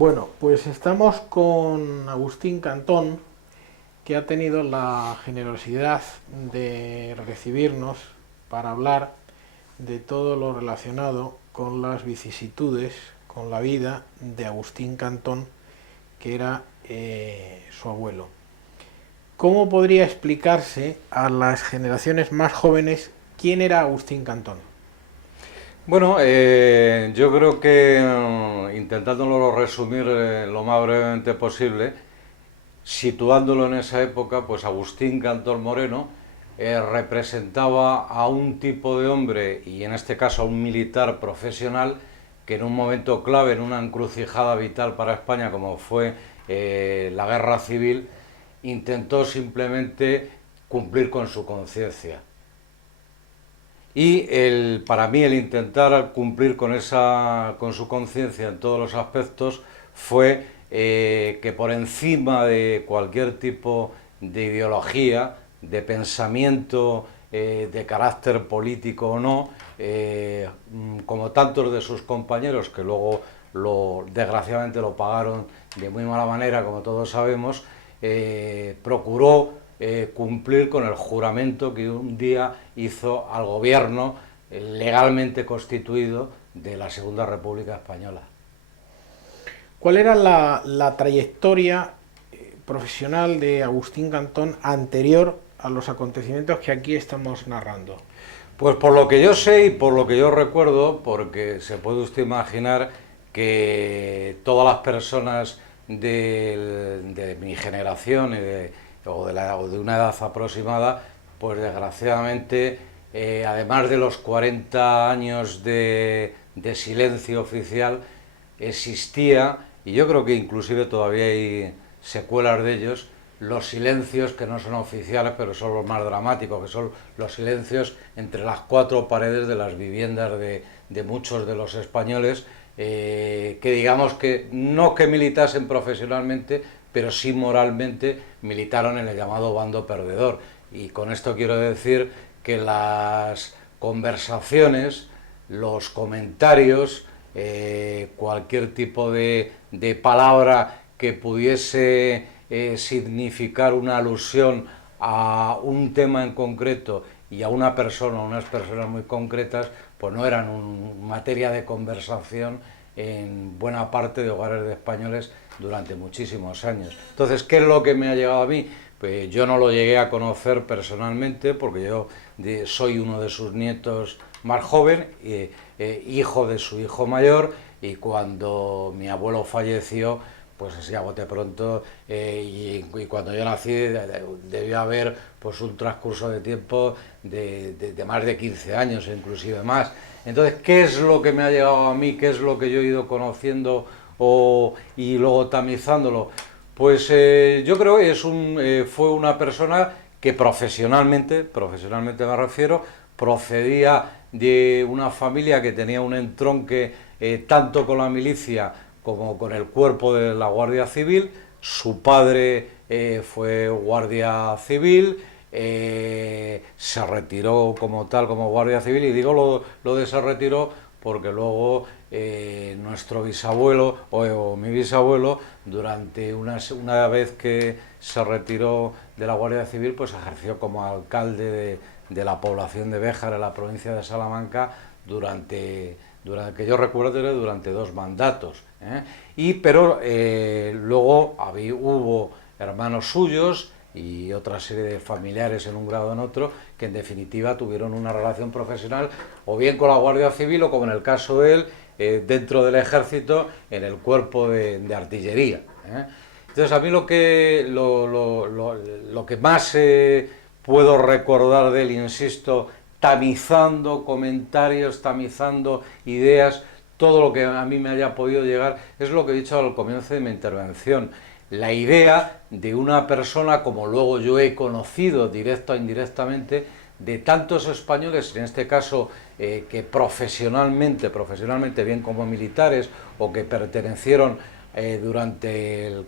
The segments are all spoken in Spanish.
Bueno, pues estamos con Agustín Cantón, que ha tenido la generosidad de recibirnos para hablar de todo lo relacionado con las vicisitudes, con la vida de Agustín Cantón, que era su abuelo. ¿Cómo podría explicarse a las generaciones más jóvenes quién era Agustín Cantón? Bueno, yo creo que intentándolo resumir lo más brevemente posible, situándolo en esa época, pues Agustín Cantón Moreno representaba a un tipo de hombre, y en este caso a un militar profesional, que en un momento clave, en una encrucijada vital para España como fue la guerra civil, intentó simplemente cumplir con su conciencia. Y para mí el intentar cumplir con su conciencia en todos los aspectos fue que por encima de cualquier tipo de ideología, de pensamiento de carácter político o no, como tantos de sus compañeros que luego desgraciadamente lo pagaron de muy mala manera, como todos sabemos, procuró cumplir con el juramento que un día hizo al gobierno legalmente constituido de la Segunda República Española. ¿Cuál era la trayectoria profesional de Agustín Cantón anterior a los acontecimientos que aquí estamos narrando? Pues por lo que yo sé y por lo que yo recuerdo, porque se puede usted imaginar que todas las personas de mi generación o de una edad aproximada, pues desgraciadamente, además de los 40 años de silencio oficial, existía, y yo creo que inclusive todavía hay secuelas de ellos, los silencios que no son oficiales, pero son los más dramáticos, que son los silencios entre las cuatro paredes de las viviendas de muchos de los españoles, que digamos que no que militasen profesionalmente, pero sí moralmente militaron en el llamado bando perdedor. Y con esto quiero decir que las conversaciones, los comentarios, cualquier tipo de palabra que pudiese significar una alusión a un tema en concreto y a una persona o unas personas muy concretas, pues no eran materia de conversación en buena parte de hogares de españoles durante muchísimos años. Entonces, ¿qué es lo que me ha llegado a mí? Pues yo no lo llegué a conocer personalmente porque yo soy uno de sus nietos más joven, hijo de su hijo mayor, y cuando mi abuelo falleció, pues así a bote pronto, y cuando yo nací debió haber pues un transcurso de tiempo de más de 15 años, inclusive más. Entonces, ¿qué es lo que me ha llegado a mí? ¿Qué es lo que yo he ido conociendo y luego tamizándolo? Pues yo creo que fue una persona que profesionalmente me refiero, procedía de una familia que tenía un entronque tanto con la milicia como con el cuerpo de la Guardia Civil. Su padre fue guardia civil, se retiró como tal, como guardia civil, y digo lo de se retiró porque luego nuestro bisabuelo o mi bisabuelo, durante una vez que se retiró de la Guardia Civil, pues ejerció como alcalde de la población de Béjar, en la provincia de Salamanca, que yo recuerdo durante 2 mandatos. Pero luego hubo hermanos suyos y otra serie de familiares en un grado o en otro que en definitiva tuvieron una relación profesional o bien con la Guardia Civil o, como en el caso de él, dentro del ejército en el cuerpo de artillería. Entonces, a mí lo que más puedo recordar de él, insisto, tamizando comentarios, tamizando ideas, todo lo que a mí me haya podido llegar, es lo que he dicho al comienzo de mi intervención. La idea de una persona, como luego yo he conocido directa o indirectamente, de tantos españoles, en este caso que profesionalmente, bien como militares o que pertenecieron durante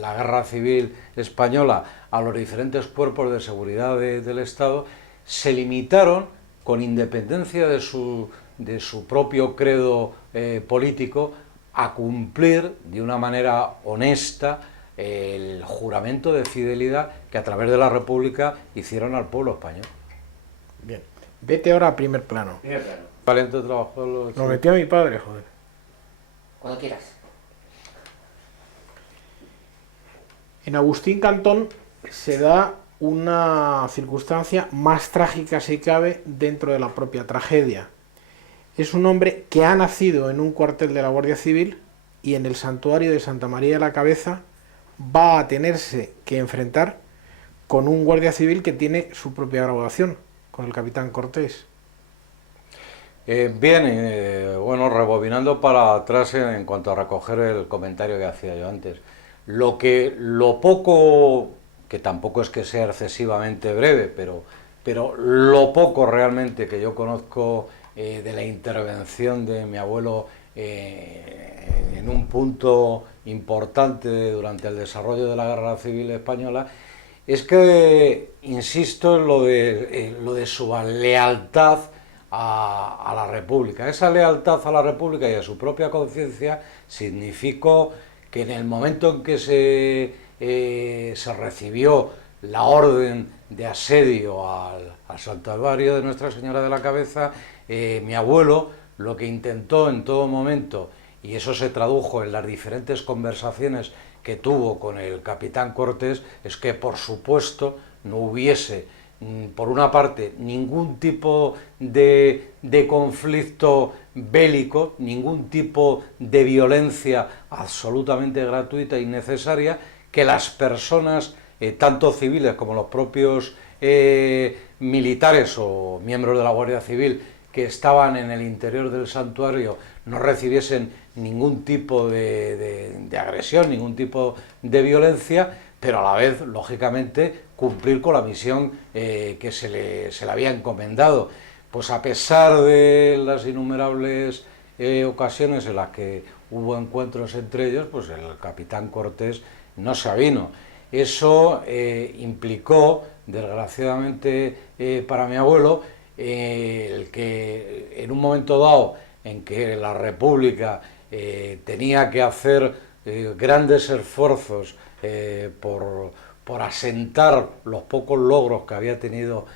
la Guerra Civil Española a los diferentes cuerpos de seguridad del Estado, se limitaron, con independencia de su propio credo político, a cumplir de una manera honesta el juramento de fidelidad que a través de la República hicieron al pueblo español. Bien. Vete ahora a primer plano. Primer plano. Valente trabajó los... Lo metió mi padre, joder. Cuando quieras. En Agustín Cantón se da una circunstancia más trágica, si cabe, dentro de la propia tragedia. Es un hombre que ha nacido en un cuartel de la Guardia Civil y en el santuario de Santa María de la Cabeza va a tenerse que enfrentar con un guardia civil que tiene su propia graduación, con el capitán Cortés. Bueno, rebobinando para atrás en cuanto a recoger el comentario que hacía yo antes. Lo poco, que tampoco es que sea excesivamente breve, pero lo poco realmente que yo conozco de la intervención de mi abuelo en un punto importante durante el desarrollo de la Guerra Civil Española, es que insisto en lo de su lealtad a la República. Esa lealtad a la República y a su propia conciencia significó que en el momento en que se recibió la orden de asedio al santuario de Nuestra Señora de la Cabeza, mi abuelo lo que intentó en todo momento, y eso se tradujo en las diferentes conversaciones que tuvo con el capitán Cortés, es que por supuesto no hubiese, por una parte, ningún tipo de conflicto bélico, ningún tipo de violencia absolutamente gratuita e innecesaria, que las personas, tanto civiles como los propios militares o miembros de la Guardia Civil que estaban en el interior del santuario, no recibiesen ningún tipo de agresión, ningún tipo de violencia, pero a la vez, lógicamente, cumplir con la misión que se le había encomendado. Pues a pesar de las innumerables ocasiones en las que hubo encuentros entre ellos, pues el capitán Cortés no se avino. Eso implicó, desgraciadamente para mi abuelo, el que en un momento dado en que la República tenía que hacer grandes esfuerzos por asentar los pocos logros que había tenido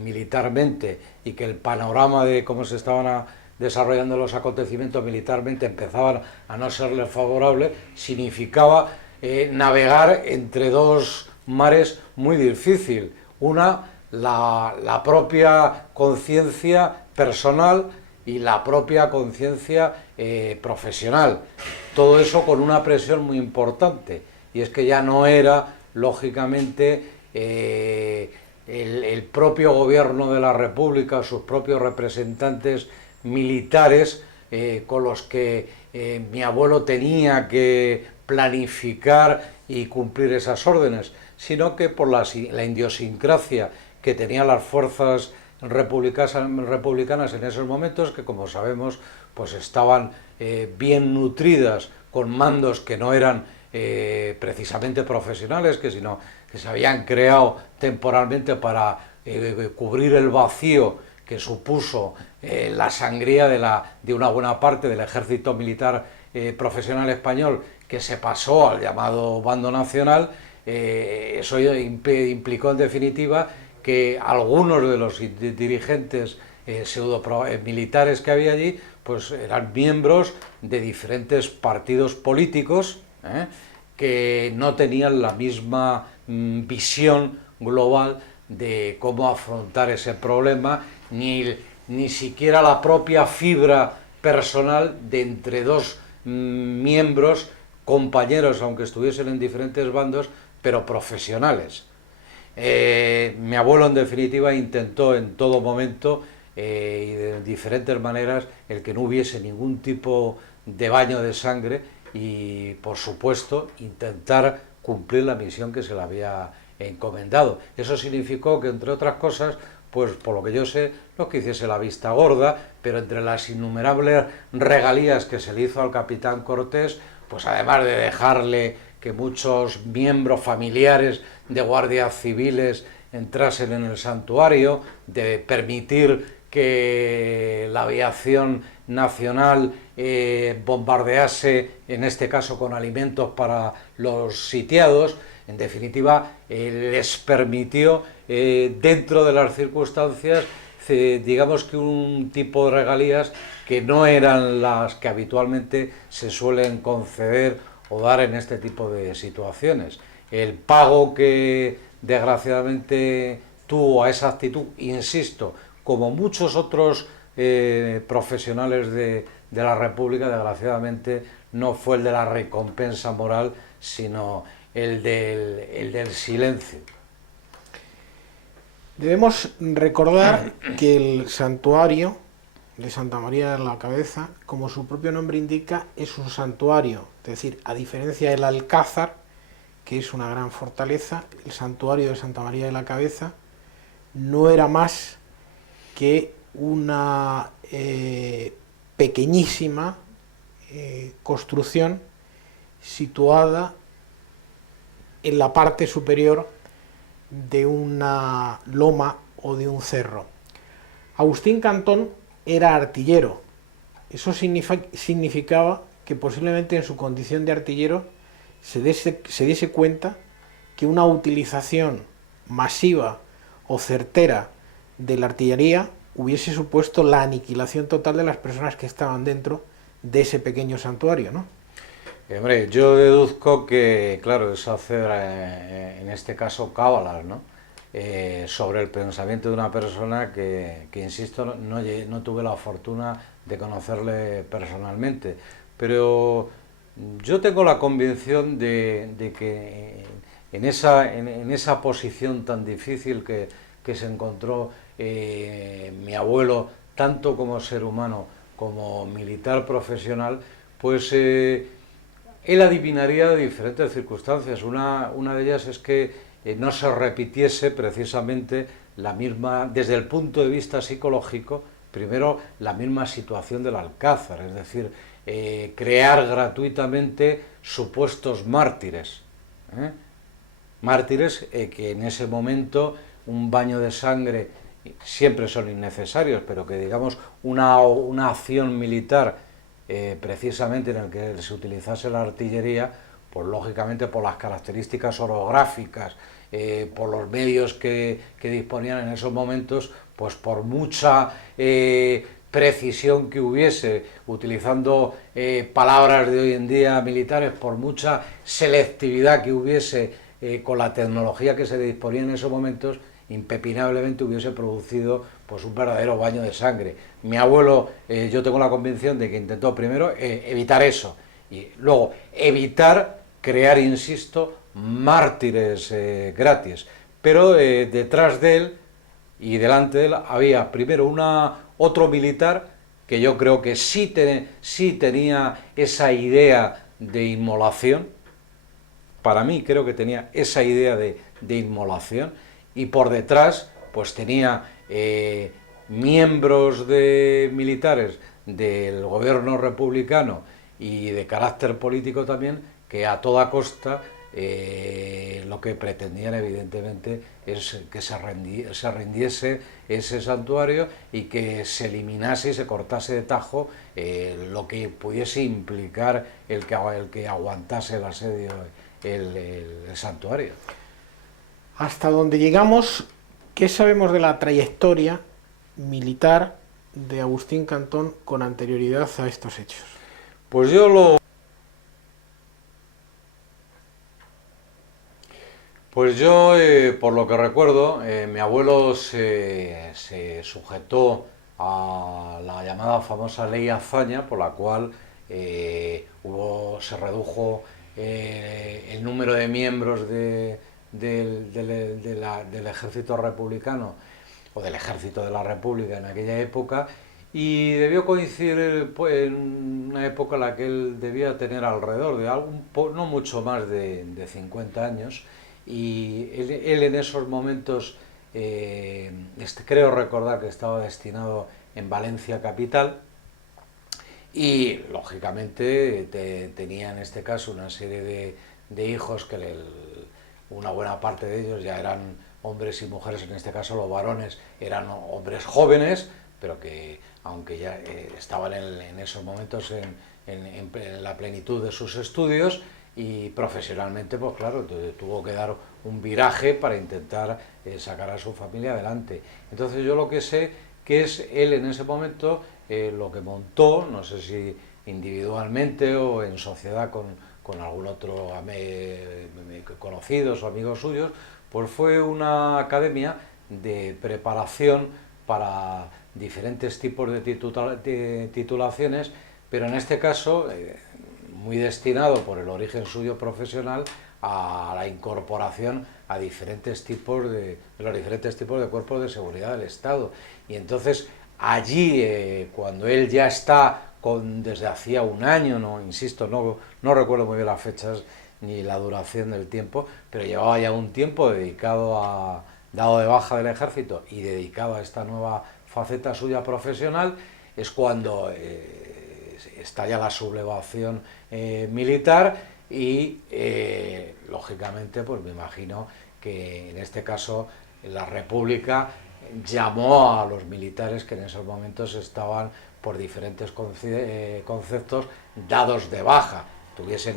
militarmente, y que el panorama de cómo se estaban desarrollando los acontecimientos militarmente empezaban a no serle favorables, significaba navegar entre dos mares muy difícil. Una, la propia conciencia personal y la propia conciencia profesional. Todo eso con una presión muy importante, y es que ya no era, lógicamente, el propio gobierno de la República, sus propios representantes militares con los que mi abuelo tenía que planificar y cumplir esas órdenes, sino que por la idiosincrasia que tenían las fuerzas republicanas en esos momentos, que como sabemos pues estaban bien nutridas con mandos que no eran precisamente profesionales, que se habían creado temporalmente para cubrir el vacío que supuso la sangría de una buena parte del ejército militar profesional español, que se pasó al llamado bando nacional. Eso implicó en definitiva que algunos de los dirigentes militares que había allí pues eran miembros de diferentes partidos políticos que no tenían la misma visión global de cómo afrontar ese problema, ni siquiera la propia fibra personal de entre dos miembros, compañeros, aunque estuviesen en diferentes bandos, pero profesionales. Mi abuelo, en definitiva, intentó en todo momento y de diferentes maneras el que no hubiese ningún tipo de baño de sangre y, por supuesto, intentar cumplir la misión que se le había encomendado. Eso significó que, entre otras cosas, pues por lo que yo sé, no que hiciese la vista gorda, pero entre las innumerables regalías que se le hizo al capitán Cortés, pues además de dejarle que muchos miembros familiares de guardias civiles entrasen en el santuario, de permitir que la aviación nacional bombardease, en este caso con alimentos para los sitiados. En definitiva, les permitió, dentro de las circunstancias, digamos que un tipo de regalías que no eran las que habitualmente se suelen conceder o dar en este tipo de situaciones. El pago que desgraciadamente tuvo a esa actitud, insisto, como muchos otros profesionales de la República, desgraciadamente no fue el de la recompensa moral, sino el del silencio. Debemos recordar que el santuario de Santa María de la Cabeza, como su propio nombre indica, es un santuario. Es decir, a diferencia del Alcázar, que es una gran fortaleza, el santuario de Santa María de la Cabeza no era más que una pequeñísima construcción situada en la parte superior de una loma o de un cerro. Agustín Cantón era artillero. Eso significaba que posiblemente en su condición de artillero se diese cuenta que una utilización masiva o certera de la artillería hubiese supuesto la aniquilación total de las personas que estaban dentro de ese pequeño santuario, ¿no? Hombre, yo deduzco que, claro, es hacer, en este caso, cábalas, ¿no? Sobre el pensamiento de una persona que insisto, no tuve la fortuna de conocerle personalmente, pero yo tengo la convicción de que en esa posición tan difícil que se encontró mi abuelo, tanto como ser humano como militar profesional, pues él adivinaría de diferentes circunstancias. Una de ellas es que no se repitiese precisamente la misma, desde el punto de vista psicológico, primero la misma situación del Alcázar, es decir, crear gratuitamente supuestos mártires. Mártires que en ese momento un baño de sangre siempre son innecesarios, pero que digamos una acción militar precisamente en el que se utilizase la artillería, pues lógicamente por las características orográficas, por los medios que disponían en esos momentos, pues por mucha precisión que hubiese, utilizando palabras de hoy en día militares, por mucha selectividad que hubiese con la tecnología que se disponía en esos momentos, impepinablemente hubiese producido pues un verdadero baño de sangre. Mi abuelo, yo tengo la convicción de que intentó primero evitar eso y luego evitar crear, insisto, mártires gratis, pero detrás de él y delante de él había primero otro militar que yo creo que sí tenía esa idea de inmolación. Para mí creo que tenía esa idea de inmolación, y por detrás pues tenía miembros militares del gobierno republicano y de carácter político también, que a toda costa lo que pretendían evidentemente es que se rindiese ese santuario y que se eliminase y se cortase de tajo lo que pudiese implicar el que aguantase el asedio el santuario. Hasta donde llegamos, ¿qué sabemos de la trayectoria militar de Agustín Cantón con anterioridad a estos hechos? Pues yo, por lo que recuerdo, mi abuelo se sujetó a la llamada famosa Ley Azaña, por la cual se redujo el número de miembros del ejército republicano o del ejército de la República en aquella época, y debió coincidir pues, en una época en la que él debía tener alrededor de no mucho más de 50 años, y él en esos momentos creo recordar que estaba destinado en Valencia capital, y lógicamente tenía en este caso una serie de hijos que una buena parte de ellos ya eran hombres y mujeres. En este caso los varones eran hombres jóvenes, pero que aunque ya estaban en esos momentos en la plenitud de sus estudios, y profesionalmente, pues claro, tuvo que dar un viraje para intentar sacar a su familia adelante. Entonces yo lo que sé que es él en ese momento lo que montó, no sé si individualmente o en sociedad con algún otro conocidos o amigos suyos, pues fue una academia de preparación para diferentes tipos de titulaciones, pero en este caso muy destinado por el origen suyo profesional a la incorporación a diferentes tipos de los diferentes tipos de cuerpos de seguridad del Estado. Y entonces allí, cuando él ya está desde hacía un año, no insisto, no recuerdo muy bien las fechas ni la duración del tiempo, pero llevaba ya un tiempo dado de baja del ejército y dedicado a esta nueva faceta suya profesional, es cuando estalla la sublevación militar y lógicamente pues me imagino que en este caso la República llamó a los militares que en esos momentos estaban por diferentes conceptos dados de baja, estuviesen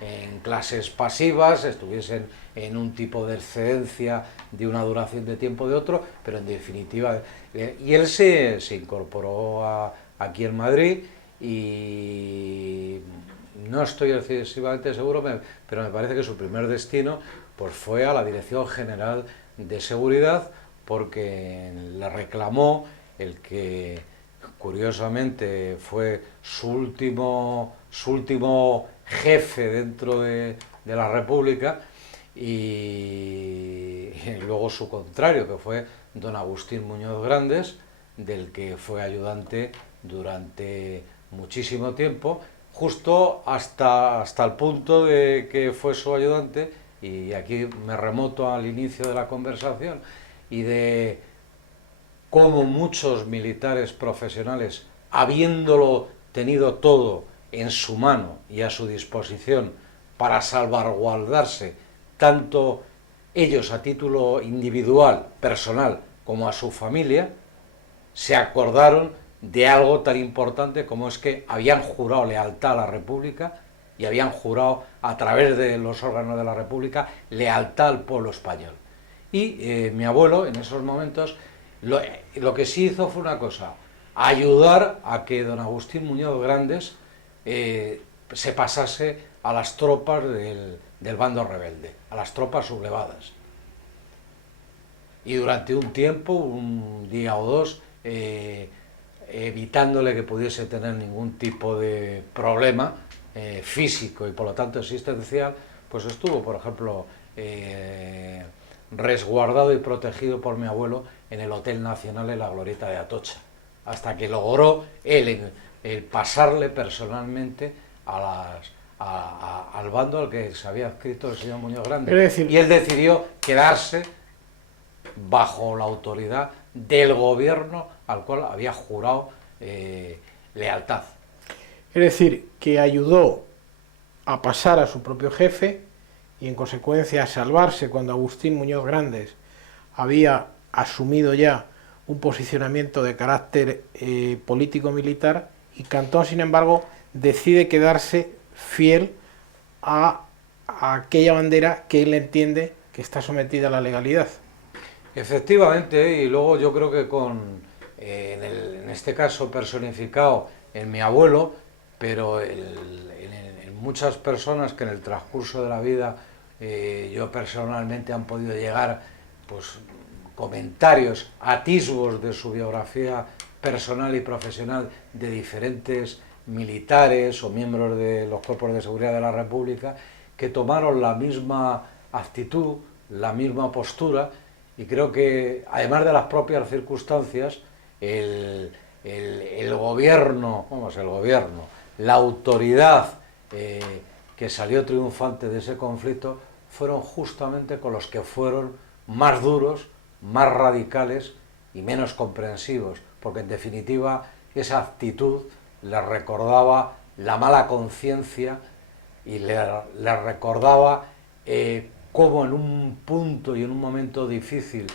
en clases pasivas, estuviesen en un tipo de excedencia de una duración de tiempo de otro, pero en definitiva, y él se incorporó aquí en Madrid, y no estoy excesivamente seguro, pero me parece que su primer destino pues fue a la Dirección General de Seguridad, porque le reclamó el que curiosamente fue su último jefe dentro de la República, y luego su contrario, que fue don Agustín Muñoz Grandes, del que fue ayudante durante muchísimo tiempo, justo hasta el punto de que fue su ayudante, y aquí me remoto al inicio de la conversación, y de cómo muchos militares profesionales, habiéndolo tenido todo en su mano y a su disposición para salvaguardarse, tanto ellos a título individual, personal, como a su familia, se acordaron de algo tan importante como es que habían jurado lealtad a la República y habían jurado a través de los órganos de la República lealtad al pueblo español. Y mi abuelo en esos momentos lo que sí hizo fue una cosa: ayudar a que don Agustín Muñoz Grandes se pasase a las tropas del bando rebelde, a las tropas sublevadas. Y durante un tiempo, un día o dos, evitándole que pudiese tener ningún tipo de problema físico y por lo tanto existencial, pues estuvo, por ejemplo, resguardado y protegido por mi abuelo en el Hotel Nacional en la Glorieta de Atocha, hasta que logró él el pasarle personalmente al bando al que se había adscrito el señor Muñoz Grande, y él decidió quedarse bajo la autoridad del gobierno al cual había jurado lealtad. Es decir, que ayudó a pasar a su propio jefe y en consecuencia a salvarse cuando Agustín Muñoz Grandes había asumido ya un posicionamiento de carácter político-militar, y Cantón, sin embargo, decide quedarse fiel a aquella bandera que él entiende que está sometida a la legalidad. Efectivamente, y luego yo creo que en este caso personificado en mi abuelo, pero en muchas personas que en el transcurso de la vida yo personalmente han podido llegar pues comentarios, atisbos de su biografía personal y profesional de diferentes militares o miembros de los cuerpos de seguridad de la República, que tomaron la misma actitud, la misma postura. Y creo que, además de las propias circunstancias, el gobierno, la autoridad que salió triunfante de ese conflicto, fueron justamente con los que fueron más duros, más radicales y menos comprensivos, porque en definitiva esa actitud les recordaba la mala conciencia y les recordaba cómo en un punto y en un momento difícil